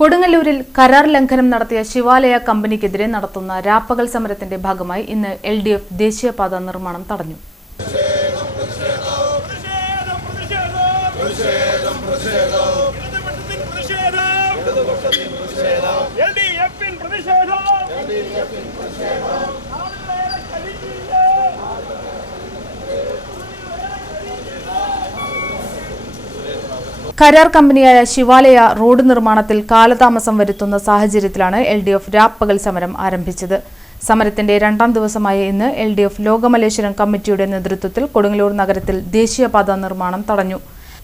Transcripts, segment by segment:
കൊടുങ്ങല്ലൂരിൽ കരാർ ലംഘനം നടത്തിയ ശിവാലയ കമ്പനിക്കെതിരെ നടത്തുന്ന രാപ്പകൽ സമരത്തിന്റെ ഭാഗമായി ഇന്ന് LDF ദേശീയപാത നിർമ്മാണം തടഞ്ഞു. കരാർ കമ്പനിയായ ശിവാലയ റോഡ് നിർമ്മാണത്തിൽ കാലതാമസം വരുത്തുന്ന സാഹചര്യത്തിലാണ് LDF രാപ്പകൽ സമരം ആരംഭിച്ചത്. സമരത്തിന്റെ രണ്ടാം ദിവസമായ ഇന്ന് LDF ലോകമലേശ്വരം കമ്മിറ്റിയുടെ നേതൃത്വത്തിൽ കൊടുങ്ങല്ലൂർ നഗരത്തിൽ ദേശീയപാത നിർമ്മാണം തടഞ്ഞു.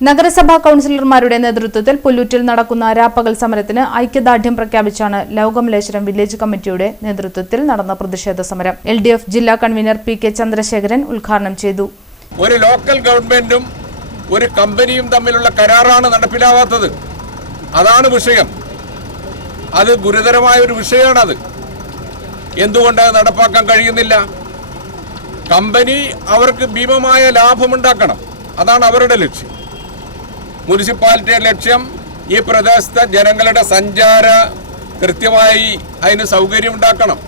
നഗരസഭാ കൌൺസിലർമാരുടെ നേതൃത്വത്തിൽ പുല്ലൂറ്റിൽ നടക്കുന്ന രാപ്പകൽ സമരത്തിന് ഐക്യദാർഢ്യം പ്രഖ്യാപിച്ചാണ് ലോകമലേശ്വരം വില്ലേജ് കമ്മിറ്റിയുടെ നേതൃത്വത്തിൽ നടന്ന പ്രതിഷേധ സമരം LDF ജില്ലാ കൺവീനർ PK ചന്ദ്രശേഖരൻ ഉദ്ഘാടനം ചെയ്തു. ഒരു ലോക്കൽ ഗവൺമെന്റും ഒരു കമ്പനിയും തമ്മിലുള്ള കരാറാണ് നടപ്പിലാവാത്തത്. അതാണ് വിഷയം. അത് ഗുരുതരമായ ഒരു വിഷയമാണത്. എന്തുകൊണ്ട് നടപ്പാക്കാൻ കഴിയുന്നില്ല? കമ്പനി അവർക്ക് ഭീമമായ ലാഭമുണ്ടാക്കണം. അതാണ് അവരുടെ ലക്ഷ്യം. മുനിസിപ്പാലിറ്റിയുടെ ലക്ഷ്യം ഈ പ്രദേശത്തെ ജനങ്ങളുടെ സഞ്ചാര കൃത്യമായി അതിന് സൗകര്യം ഉണ്ടാക്കണം.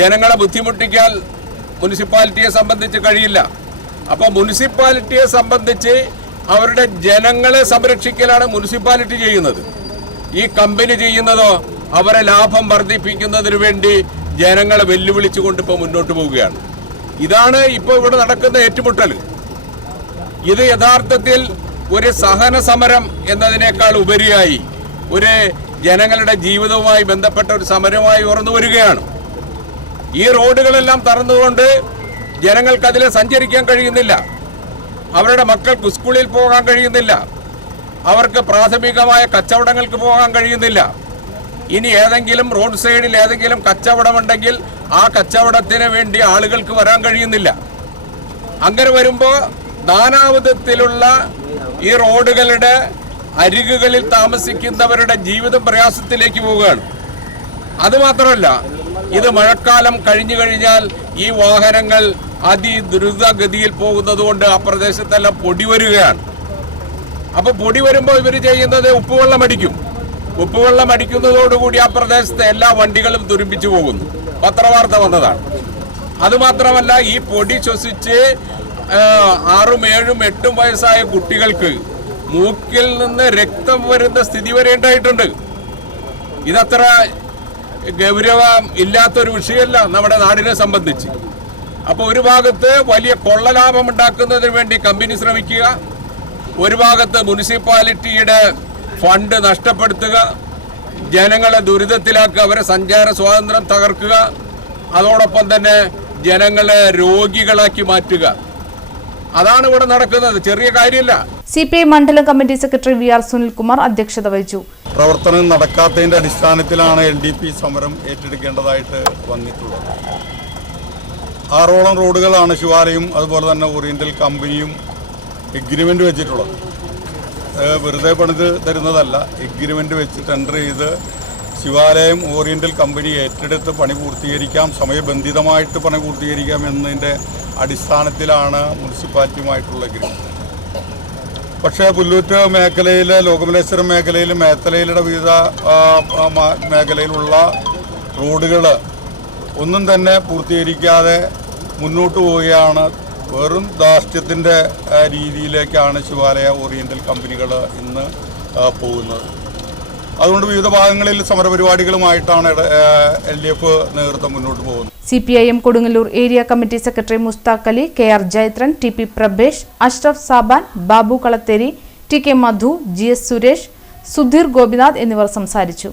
ജനങ്ങളെ ബുദ്ധിമുട്ടിക്കാൻ മുനിസിപ്പാലിറ്റിയെ സംബന്ധിച്ച് കഴിയില്ല. അപ്പോൾ മുനിസിപ്പാലിറ്റിയെ സംബന്ധിച്ച് അവരുടെ ജനങ്ങളെ സംരക്ഷിക്കലാണ് മുനിസിപ്പാലിറ്റി ചെയ്യുന്നത്. ഈ കമ്പനി ചെയ്യുന്നതോ അവരെ ലാഭം വർദ്ധിപ്പിക്കുന്നതിന് വേണ്ടി ജനങ്ങളെ വെല്ലുവിളിച്ചുകൊണ്ട് ഇപ്പോൾ മുന്നോട്ട് പോവുകയാണ്. ഇതാണ് ഇപ്പോൾ ഇവിടെ നടക്കുന്ന ഏറ്റുമുട്ടൽ. ഇത് യഥാർത്ഥത്തിൽ ഒരു സഹന സമരം എന്നതിനേക്കാൾ ഉപരിയായി ഒരു ജനങ്ങളുടെ ജീവിതവുമായി ബന്ധപ്പെട്ട ഒരു സമരമായി ഉയർന്നു വരികയാണ്. ഈ റോഡുകളെല്ലാം തുറന്നുകൊണ്ട് ജനങ്ങൾക്ക് അതിൽ സഞ്ചരിക്കാൻ കഴിയുന്നില്ല. അവരുടെ മക്കൾക്ക് സ്കൂളിൽ പോകാൻ കഴിയുന്നില്ല. അവർക്ക് പ്രാഥമികമായ കച്ചവടങ്ങൾക്ക് പോകാൻ കഴിയുന്നില്ല. ഇനി ഏതെങ്കിലും റോഡ് സൈഡിൽ ഏതെങ്കിലും കച്ചവടമുണ്ടെങ്കിൽ ആ കച്ചവടത്തിന് വേണ്ടി ആളുകൾക്ക് വരാൻ കഴിയുന്നില്ല. അങ്ങനെ വരുമ്പോൾ നാനാവിധത്തിലുള്ള ഈ റോഡുകളുടെ അരികുകളിൽ താമസിക്കുന്നവരുടെ ജീവിതം പ്രയാസത്തിലേക്ക് പോവുകയാണ്. അതുമാത്രമല്ല, ഇത് മഴക്കാലം കഴിഞ്ഞു കഴിഞ്ഞാൽ ഈ വാഹനങ്ങൾ അതിദ്രുതഗതിയിൽ പോകുന്നതുകൊണ്ട് ആ പ്രദേശത്തെല്ലാം പൊടി വരികയാണ്. അപ്പോൾ പൊടി വരുമ്പോൾ ഇവർ ചെയ്യുന്നത് ഉപ്പുവെള്ളം അടിക്കും. ഉപ്പുവെള്ളം അടിക്കുന്നതോടുകൂടി ആ പ്രദേശത്തെ എല്ലാ വണ്ടികളും തുരുമ്പിച്ചു പോകുന്നു. പത്രവാർത്ത വന്നതാണ്. അതുമാത്രമല്ല, ഈ പൊടി ശ്വസിച്ച് 6, 7, 8 വയസ്സായ കുട്ടികൾക്ക് മൂക്കിൽ നിന്ന് രക്തം വരുന്ന സ്ഥിതി വരെ ഉണ്ടായിട്ടുണ്ട്. ഇതത്ര ഗൗരവം ഇല്ലാത്തൊരു വിഷയമല്ല നമ്മുടെ നാടിനെ സംബന്ധിച്ച്. അപ്പോൾ ഒരു ഭാഗത്ത് വലിയ കൊള്ളലാഭം ഉണ്ടാക്കുന്നതിന് വേണ്ടി കമ്പനി ശ്രമിക്കുക, ഒരു ഭാഗത്ത് മുനിസിപ്പാലിറ്റിയുടെ ഫണ്ട് നഷ്ടപ്പെടുത്തുക, ജനങ്ങളെ ദുരിതത്തിലാക്കുക, അവരെ സഞ്ചാര സ്വാതന്ത്ര്യം തകർക്കുക, അതോടൊപ്പം തന്നെ ജനങ്ങളെ രോഗികളാക്കി മാറ്റുക. അതാണ് ഇവിടെ നടക്കുന്നത്. ചെറിയ കാര്യമില്ല. CPI മണ്ഡലം കമ്മിറ്റി സെക്രട്ടറി VR സുനിൽകുമാർ അധ്യക്ഷത വഹിച്ചു. പ്രവർത്തനം നടക്കാത്തതിന്റെ അടിസ്ഥാനത്തിലാണ് LDP സമരം ഏറ്റെടുക്കേണ്ടതായിട്ട് വന്നിട്ടുള്ളത്. 6ഓളം റോഡുകളാണ് ശിവാലയും അതുപോലെ തന്നെ ഓറിയന്റൽ കമ്പനിയും എഗ്രിമെന്റ് വെച്ചിട്ടുള്ളത്. വെറുതെ പണിത് തരുന്നതല്ല, എഗ്രിമെന്റ് വെച്ച് ടെൻഡർ ചെയ്ത് ശിവാലയം ഓറിയന്റൽ കമ്പനി ഏറ്റെടുത്ത് പണി പൂർത്തീകരിക്കാം, സമയബന്ധിതമായിട്ട് പണി പൂർത്തീകരിക്കാം എന്നതിൻ്റെ അടിസ്ഥാനത്തിലാണ് മുനിസിപ്പാലിറ്റിയുമായിട്ടുള്ള എഗ്രിമെന്റ്. പക്ഷേ പുല്ലൂറ്റ് മേഖലയിലെ ലോകമലേശ്വരം മേഖലയിലും മേത്തലയിലെ വിവിധ മേഖലയിലുള്ള റോഡുകൾ ഒന്നും തന്നെ പൂർത്തീകരിക്കാതെ മുന്നോട്ട് പോവുകയാണ്. വെറും ധാർഷ്ട്യത്തിൻ്റെ രീതിയിലേക്കാണ് ശിവാലയ ഓറിയന്റൽ കമ്പനികൾ ഇന്ന് പോകുന്നത്. അതുകൊണ്ട് വിവിധ ഭാഗങ്ങളിൽ സമരപരിപാടികളുമായിട്ടാണ് LDF നേതൃത്വം മുന്നോട്ട് പോകുന്നത്. CPIM Kodungallur area committee secretary Mushtaq Ali, KR Jayathran, TP Prabhesh, Ashraf Saban, Babu Kalatheri, TK മധു, GS സുരേഷ്, സുധീർ ഗോപിനാഥ് എന്നിവർ സംസാരിച്ചു.